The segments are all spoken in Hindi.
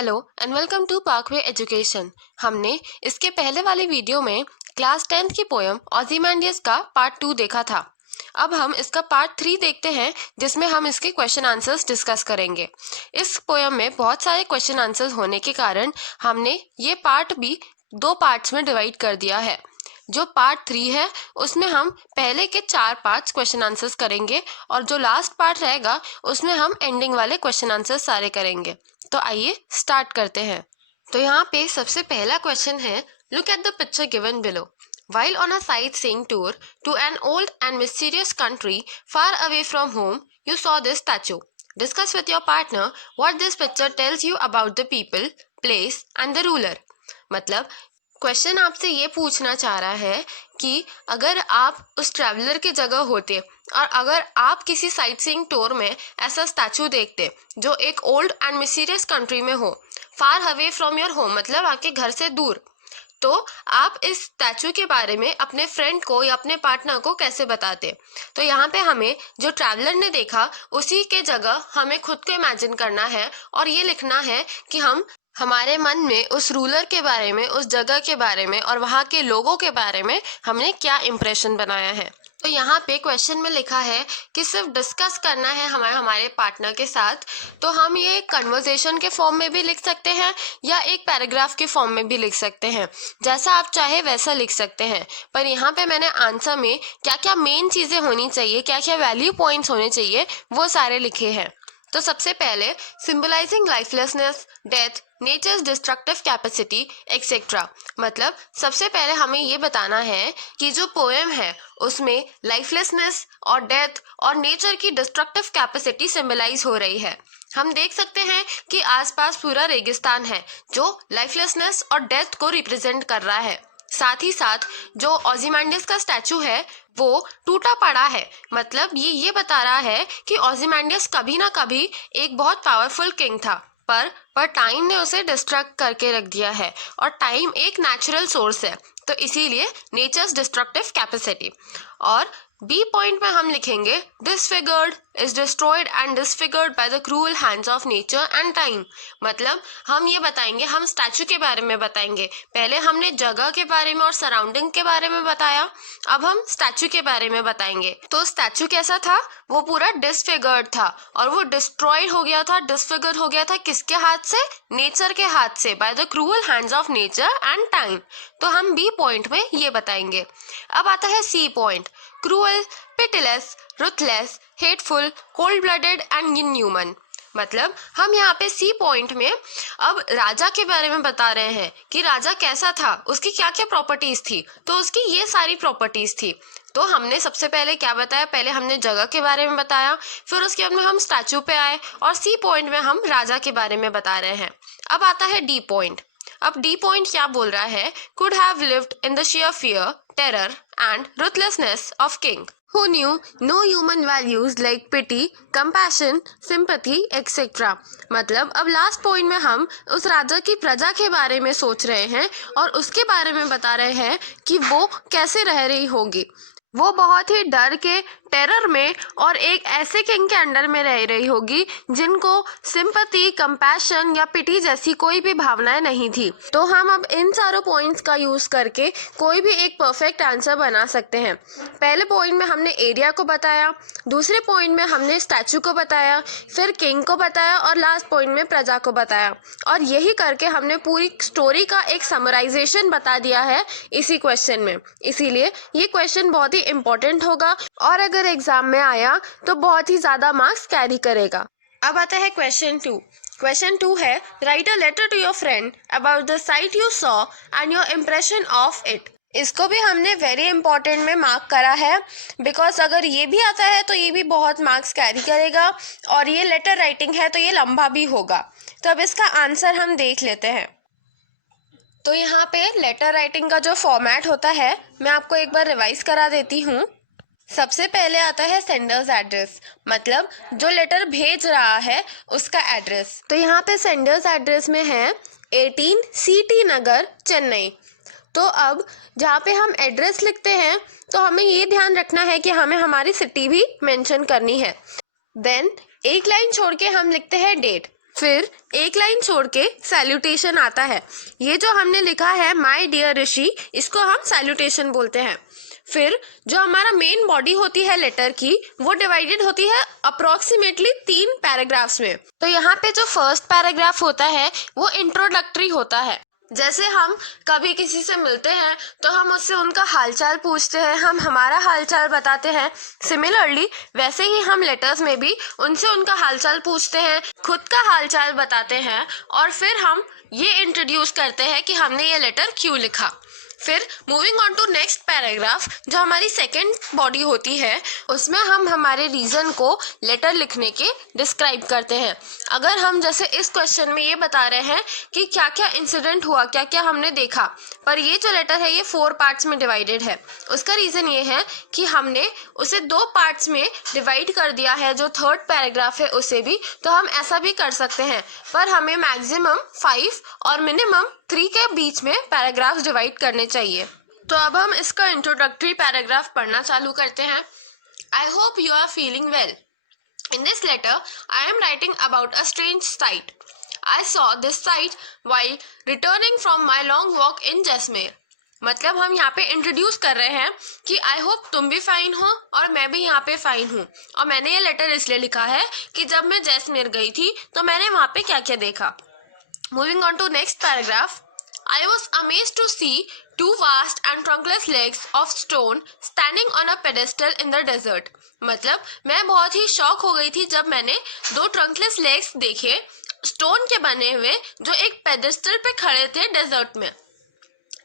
Hello and welcome to Parkway education. हमने इसके पहले वाले वीडियो में क्लास 10th की पोएम ओzymandias का पार्ट 2 देखा था। अब हम इसका पार्ट 3 देखते हैं, जिसमें हम इसके क्वेश्चन आंसर्स डिस्कस करेंगे। इस पोएम में बहुत सारे क्वेश्चन आंसर्स होने के कारण हमने ये पार्ट भी 2 पार्ट्स में डिवाइड कर दिया है। जो पार्ट 3 है उसमें हम पहले के 4 पार्ट्स क्वेश्चन आंसर्स करेंगे और जो लास्ट पार्ट रहेगा उसमें हम एंडिंग वाले क्वेश्चन आंसर्स सारे करेंगे। तो आइए स्टार्ट करते हैं। तो यहाँ पे सबसे पहला क्वेश्चन है, look at the picture given below. While on a sightseeing tour to an old and mysterious country far away from home, you saw this statue. Discuss with your partner what this picture tells you about the people, place and the ruler. मतलब क्वेश्चन आपसे ये पूछना चाह रहा है कि अगर आप उस ट्रैवलर की जगह होते और अगर आप किसी साइट सीइंग टूर में ऐसा स्टैचू देखते जो एक ओल्ड एंड मिस्टीरियस कंट्री में हो, far away from your home मतलब आपके घर से दूर, तो आप इस स्टैचू के बारे में अपने फ्रेंड को या अपने पार्टनर को कैसे बताते। तो यहाँ पे हमें जो ट्रैवलर ने देखा उसी के जगह हमें खुद को इमेजिन करना है और ये लिखना है कि हम हमारे मन में उस रूलर के बारे में, उस जगह के बारे में और वहाँ के लोगों के बारे में हमने क्या इम्प्रेशन बनाया है। तो यहाँ पे क्वेश्चन में लिखा है कि सिर्फ डिस्कस करना है हमारे पार्टनर के साथ। तो हम ये कन्वर्सेशन के फॉर्म में भी लिख सकते हैं या एक पैराग्राफ के फॉर्म में भी लिख सकते हैं, जैसा आप चाहे वैसा लिख सकते हैं। पर यहाँ पे मैंने आंसर में क्या क्या मेन चीज़ें होनी चाहिए, क्या क्या वैल्यू पॉइंट्स होने चाहिए, वो सारे लिखे हैं। तो सबसे पहले symbolising lifelessness, death, nature's destructive capacity etcetera. मतलब सबसे पहले हमें ये बताना है कि जो पोएम है उसमें लाइफलेसनेस और डेथ और नेचर की डिस्ट्रक्टिव कैपेसिटी सिंबलाइज हो रही है। हम देख सकते हैं कि आसपास पूरा रेगिस्तान है जो लाइफलेसनेस और डेथ को रिप्रेजेंट कर रहा है। साथ ही साथ जो ओzymandias का स्टैचू है वो टूटा पड़ा है, मतलब ये बता रहा है कि ओzymandias कभी ना कभी एक बहुत पावरफुल किंग था, पर टाइम ने उसे डिस्ट्रक्ट करके रख दिया है और टाइम एक नेचुरल सोर्स है, तो इसीलिए नेचर्स डिस्ट्रक्टिव कैपेसिटी। और बी पॉइंट में हम लिखेंगे disfigured is destroyed and disfigured by the cruel hands of nature and time. मतलब हम ये बताएंगे, हम स्टैचू के बारे में बताएंगे। पहले हमने जगह के बारे में और सराउंडिंग के बारे में बताया, अब हम स्टैचू के बारे में बताएंगे। तो स्टैचू कैसा था? वो पूरा डिसफिगर्ड था और वो डिस्ट्रॉयड हो गया था, डिसफिगर्ड हो गया था किसके हाथ से? नेचर के हाथ से, by the cruel hands of nature and time. तो हम बी पॉइंट में ये बताएंगे। अब आता है C point, cruel, pitiless, ruthless, hateful, cold blooded and inhuman. मतलब हम यहाँ पे सी पॉइंट में अब राजा के बारे में बता रहे हैं कि राजा कैसा था, उसकी क्या क्या प्रॉपर्टीज थी। तो उसकी ये सारी प्रॉपर्टीज थी। तो हमने सबसे पहले क्या बताया? पहले हमने जगह के बारे में बताया, फिर उसके बाद में हम स्टैचू पे आए और सी पॉइंट में हम राजा के बारे में बता रहे हैं। अब आता है डी पॉइंट। अब डी पॉइंट क्या बोल रहा है? Could have lived in the sheer fear, terror and ruthlessness of king who knew no human values like pity, compassion, sympathy, etc. मतलब अब लास्ट पॉइंट में हम उस राजा की प्रजा के बारे में सोच रहे हैं और उसके बारे में बता रहे हैं कि वो कैसे रह रही होगी। वो बहुत ही डर के, टेरर में और एक ऐसे किंग के अंडर में रह रही होगी जिनको सिंपैथी, कंपैशन या पिटी जैसी कोई भी भावनाएं नहीं थी। तो हम अब इन सारों पॉइंट्स का यूज करके कोई भी एक परफेक्ट आंसर बना सकते हैं। पहले पॉइंट में हमने एरिया को बताया, दूसरे पॉइंट में हमने स्टैचू को बताया, फिर किंग को बताया और लास्ट पॉइंट में प्रजा को बताया। और यही करके हमने पूरी स्टोरी का एक समराइजेशन बता दिया है इसी क्वेश्चन में। इसीलिए ये क्वेश्चन बहुत ही इम्पोर्टेंट होगा और अगर एग्जाम में आया तो बहुत ही ज्यादा मार्क्स कैरी करेगा। अब आता है क्वेश्चन 2। क्वेश्चन 2 है, write a letter to your friend about the sight you saw and your impression of it. इसको भी हमने वेरी इंपॉर्टेंट में मार्क करा है, बिकॉज अगर ये भी आता है तो ये भी बहुत मार्क्स कैरी करेगा और ये लेटर राइटिंग है तो ये लंबा भी होगा। तो अब इसका आंसर हम देख लेते हैं। तो यहाँ पे लेटर राइटिंग का जो फॉर्मेट होता है मैं आपको एक बार रिवाइज करा देती हूँ। सबसे पहले आता है सेंडर्स एड्रेस, मतलब जो लेटर भेज रहा है उसका एड्रेस। तो यहाँ पे सेंडर्स एड्रेस में है 18 सीटी नगर, चेन्नई। तो अब जहाँ पे हम एड्रेस लिखते हैं तो हमें ये ध्यान रखना है कि हमें हमारी सिटी भी मेंशन करनी है। देन एक लाइन छोड़ के हम लिखते हैं डेट। फिर एक लाइन छोड़ के सैल्यूटेशन आता है। ये जो हमने लिखा है माय डियर ऋषि, इसको हम सैल्यूटेशन बोलते हैं। फिर जो हमारा मेन बॉडी होती है लेटर की, वो डिवाइडेड होती है अप्रोक्सीमेटली 3 पैराग्राफ्स में। तो यहाँ पे जो फर्स्ट पैराग्राफ होता है वो इंट्रोडक्टरी होता है। जैसे हम कभी किसी से मिलते हैं तो हम उससे उनका हालचाल पूछते हैं, हम हमारा हालचाल बताते हैं। सिमिलरली वैसे ही हम लेटर्स में भी उनसे उनका हालचाल पूछते हैं, खुद का हालचाल बताते हैं और फिर हम ये इंट्रोड्यूस करते हैं कि हमने ये लेटर क्यों लिखा। फिर moving on to next paragraph, जो हमारी सेकेंड बॉडी होती है, उसमें हम हमारे रीज़न को लेटर लिखने के डिस्क्राइब करते हैं। अगर हम जैसे इस क्वेश्चन में ये बता रहे हैं कि क्या क्या इंसिडेंट हुआ, क्या क्या हमने देखा, पर ये जो लेटर है ये 4 पार्ट्स में डिवाइडेड है। उसका रीज़न ये है कि हमने उसे 2 पार्ट्स में डिवाइड कर दिया है, जो थर्ड पैराग्राफ है उसे भी। तो हम ऐसा भी कर सकते हैं, पर हमें मैक्सिमम 5 और मिनिमम 3 के बीच में पैराग्राफ्स डिवाइड करने चाहिए। तो अब हम इसका इंट्रोडक्टरी पैराग्राफ पढ़ना चालू करते हैं। I hope you are feeling well. In this letter, I am writing about a strange sight. I saw this sight while returning from my long walk in Jaisalmer. मतलब हम यहाँ पे इंट्रोड्यूस कर रहे हैं कि आई होप तुम भी फाइन हो और मैं भी यहाँ पे फाइन हूँ, और मैंने ये लेटर इसलिए लिखा है कि जब मैं जैसलमेर गई थी तो मैंने वहाँ पे क्या क्या देखा। Moving on to next paragraph. I was amazed to see 2 vast and trunkless legs of stone standing on a pedestal in the desert. मतलब मैं बहुत ही शॉक हो गई थी जब मैंने 2 ट्रंकलेस लेग्स देखे स्टोन के बने हुए, जो एक पेडेस्टल पे खड़े थे डेजर्ट में।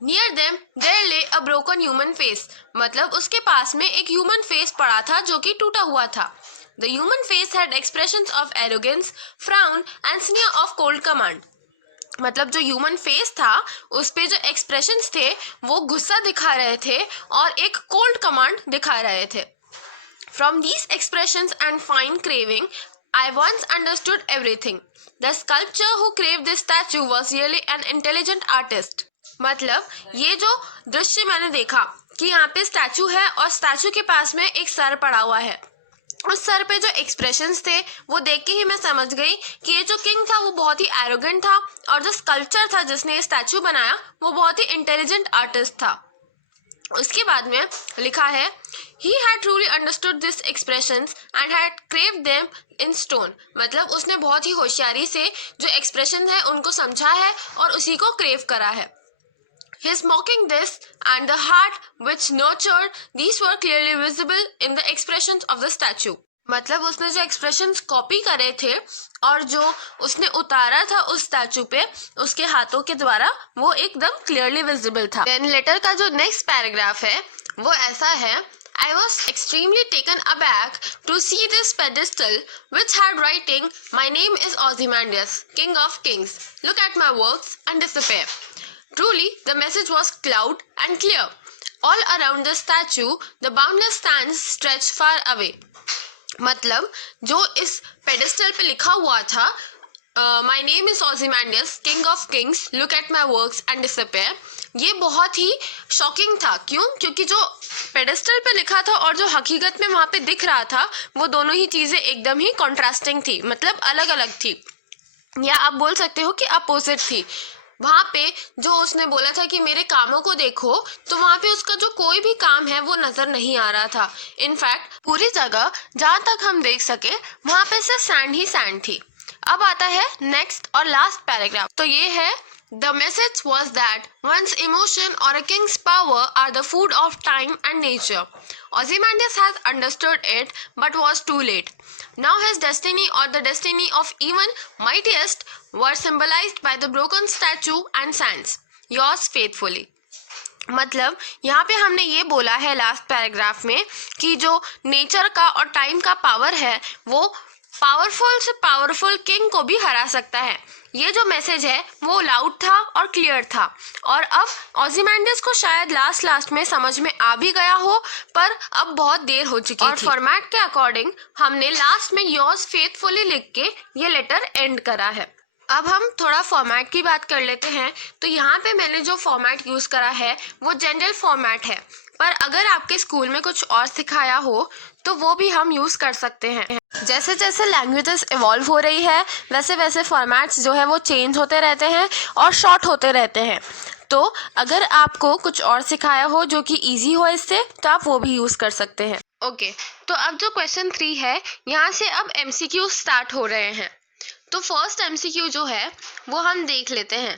Near them there lay a broken human face. मतलब उसके पास में एक ह्यूमन फेस पड़ा था जो कि टूटा हुआ था। The human face had expressions of arrogance, frown and sneer of cold command. मतलब जो ह्यूमन फेस था उस पे जो एक्सप्रेशंस थे वो गुस्सा दिखा रहे थे और एक कोल्ड कमांड दिखा रहे थे। From these expressions and fine craving, I once understood everything. The sculptor who craved this statue was really an intelligent artist. मतलब ये जो दृश्य मैंने देखा कि यहाँ पे स्टैचू है और स्टैचू के पास में एक सर पड़ा हुआ है, उस सर पे जो एक्सप्रेशंस थे वो देख के ही मैं समझ गई कि ये जो किंग था वो बहुत ही एरोगेंट था, और जो स्कल्पचर था जिसने ये स्टैचू बनाया वो बहुत ही इंटेलिजेंट आर्टिस्ट था। उसके बाद में लिखा है he had truly understood these expressions and had craved them in stone. मतलब उसने बहुत ही होशियारी से जो एक्सप्रेशन है उनको समझा है और उसी को क्रेव करा है। His mocking this and the heart which nurtured these were clearly visible in the expressions of the statue. मतलब उसने जो एक्सप्रेशंस कॉपी करे थे और जो उसने उतारा था उस स्टैचू पे उसके हाथों के द्वारा, वो एकदम क्लियरली विजिबल था। देन लेटर का जो नेक्स्ट पैराग्राफ है वो ऐसा है। I was extremely taken aback to see this pedestal which had writing, "My name is Ozymandias, King of Kings. Look at my works and disappear." Truly, the message was loud and clear. All around the statue, the boundless sands stretched far away. मतलब जो इस पेडेस्टल पे लिखा हुआ था my name is Ozymandias king of kings, look at my works and disappear, ये बहुत ही शॉकिंग था। क्यों? क्योंकि जो पेडेस्टल पे लिखा था और जो हकीकत में वहाँ पे दिख रहा था वो दोनों ही चीज़ें एकदम ही कॉन्ट्रास्टिंग थी, मतलब अलग अलग थी, या आप बोल सकते हो कि अपोजिट थी। वहाँ पे जो उसने बोला था कि मेरे कामों को देखो, तो वहाँ पे उसका जो कोई भी काम है वो नजर नहीं आ रहा था। इनफैक्ट पूरी जगह जहाँ तक हम देख सके वहाँ पे सिर्फ सैंड ही सैंड थी। अब आता है नेक्स्ट और लास्ट पैराग्राफ। तो ये है The message was that one's emotion or a king's power are the food of time and nature. Ozymandias has understood it but was too late. Now his destiny or the destiny of even mightiest were symbolized by the broken statue and sands. Yours faithfully. मतलब यहाँ पे हमने ये बोला है लास्ट पैराग्राफ में कि जो नेचर का और टाइम का पावर है वो पावरफुल से पावरफुल किंग को भी हरा सकता है। ये जो मैसेज है वो लाउड था और क्लियर था, और अब ऑजिमांडियस को शायद लास्ट में समझ में आ भी गया हो, पर अब बहुत देर हो चुकी थी। और फॉर्मेट के अकॉर्डिंग हमने लास्ट में योर्स फेथफुली लिख के ये लेटर एंड करा है। अब हम थोड़ा फॉर्मेट की बात कर लेते हैं। तो यहाँ पे मैंने जो फॉर्मेट यूज़ करा है वो जनरल फॉर्मेट है, पर अगर आपके स्कूल में कुछ और सिखाया हो तो वो भी हम यूज़ कर सकते हैं। जैसे जैसे लैंग्वेजेस इवॉल्व हो रही है वैसे वैसे फॉर्मेट्स जो है वो चेंज होते रहते हैं और शॉर्ट होते रहते हैं। तो अगर आपको कुछ और सिखाया हो जो कि इजी हो इससे, तो आप वो भी यूज़ कर सकते हैं। ओके, तो अब जो क्वेश्चन 3 है, यहाँ से अब MCQ स्टार्ट हो रहे हैं। तो फर्स्ट MCQ जो है वो हम देख लेते हैं।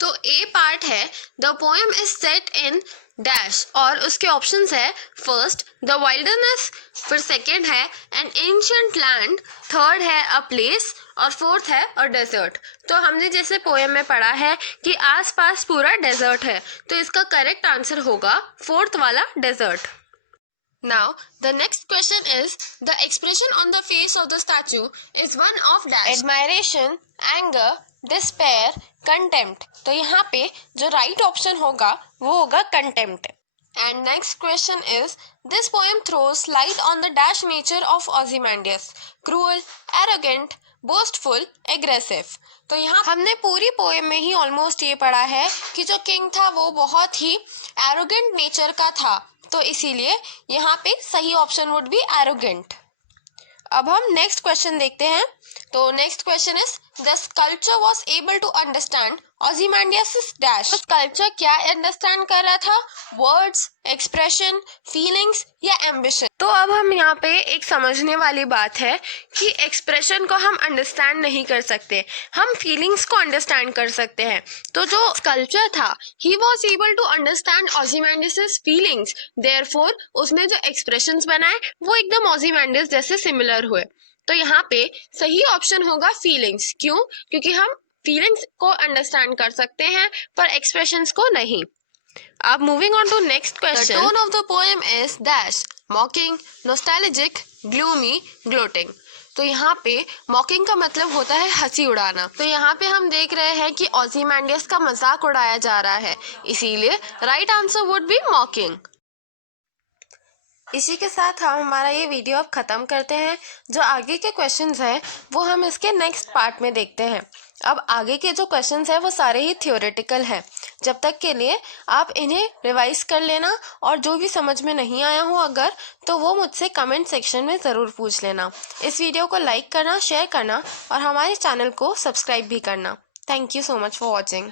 तो ए पार्ट है the poem is set in dash, और उसके ऑप्शंस है फर्स्ट द वाइल्डरनेस, फिर सेकंड है एन एंशिएंट लैंड, थर्ड है अ प्लेस, और फोर्थ है अ डेजर्ट। तो हमने जैसे पोएम में पढ़ा है कि आसपास पूरा डेजर्ट है, तो इसका करेक्ट आंसर होगा फोर्थ वाला desert. Now, the next question is, the expression on the face of the statue is one of dash admiration, anger, despair, contempt. तो यहाँ पे जो right option होगा वो होगा contempt. And next question is, this poem throws light on the dash nature of Ozymandias, cruel, arrogant, boastful, aggressive. तो यहाँ हमने पूरी पोएम में ही ऑलमोस्ट ये पढ़ा है कि जो किंग था वो बहुत ही एरोगेंट नेचर का था, तो इसीलिए यहाँ पे सही ऑप्शन वुड बी एरोगेंट। अब हम नेक्स्ट क्वेश्चन देखते हैं। तो next question is the sculpture was able to understand Ozymandias dash. Sculpture क्या अंडरस्टैंड कर रहा था? वर्ड्स, एक्सप्रेशन, फीलिंग्स या एम्बिशन। तो अब हम यहाँ पे एक समझने वाली बात है कि एक्सप्रेशन को हम अंडरस्टैंड नहीं कर सकते, हम फीलिंग्स को अंडरस्टैंड कर सकते हैं। तो जो स्कल्पचर था he was able to understand Ozymandias feelings, therefore उसने जो एक्सप्रेशंस बनाए वो एकदम ओzymandias जैसे सिमिलर हुए। तो यहाँ पे सही ऑप्शन होगा फीलिंग्स। क्यों? क्योंकि हम फीलिंग्स को अंडरस्टैंड कर सकते हैं पर एक्सप्रेशंस को नहीं। अब moving on to next question, the tone of the poem is dash, mocking, nostalgic, gloomy, gloating. तो यहाँ पे मॉकिंग का मतलब होता है हंसी उड़ाना। तो यहाँ पे हम देख रहे हैं कि ओzymandias का मजाक उड़ाया जा रहा है, इसीलिए राइट आंसर वुड बी मॉकिंग। इसी के साथ हम हमारा ये वीडियो अब ख़त्म करते हैं। जो आगे के क्वेश्चंस हैं वो हम इसके नेक्स्ट पार्ट में देखते हैं। अब आगे के जो क्वेश्चंस हैं वो सारे ही थ्योरेटिकल हैं। जब तक के लिए आप इन्हें रिवाइज कर लेना, और जो भी समझ में नहीं आया हो अगर, तो वो मुझसे कमेंट सेक्शन में ज़रूर पूछ लेना। इस वीडियो को लाइक करना, शेयर करना और हमारे चैनल को सब्सक्राइब भी करना। Thank you so much for watching.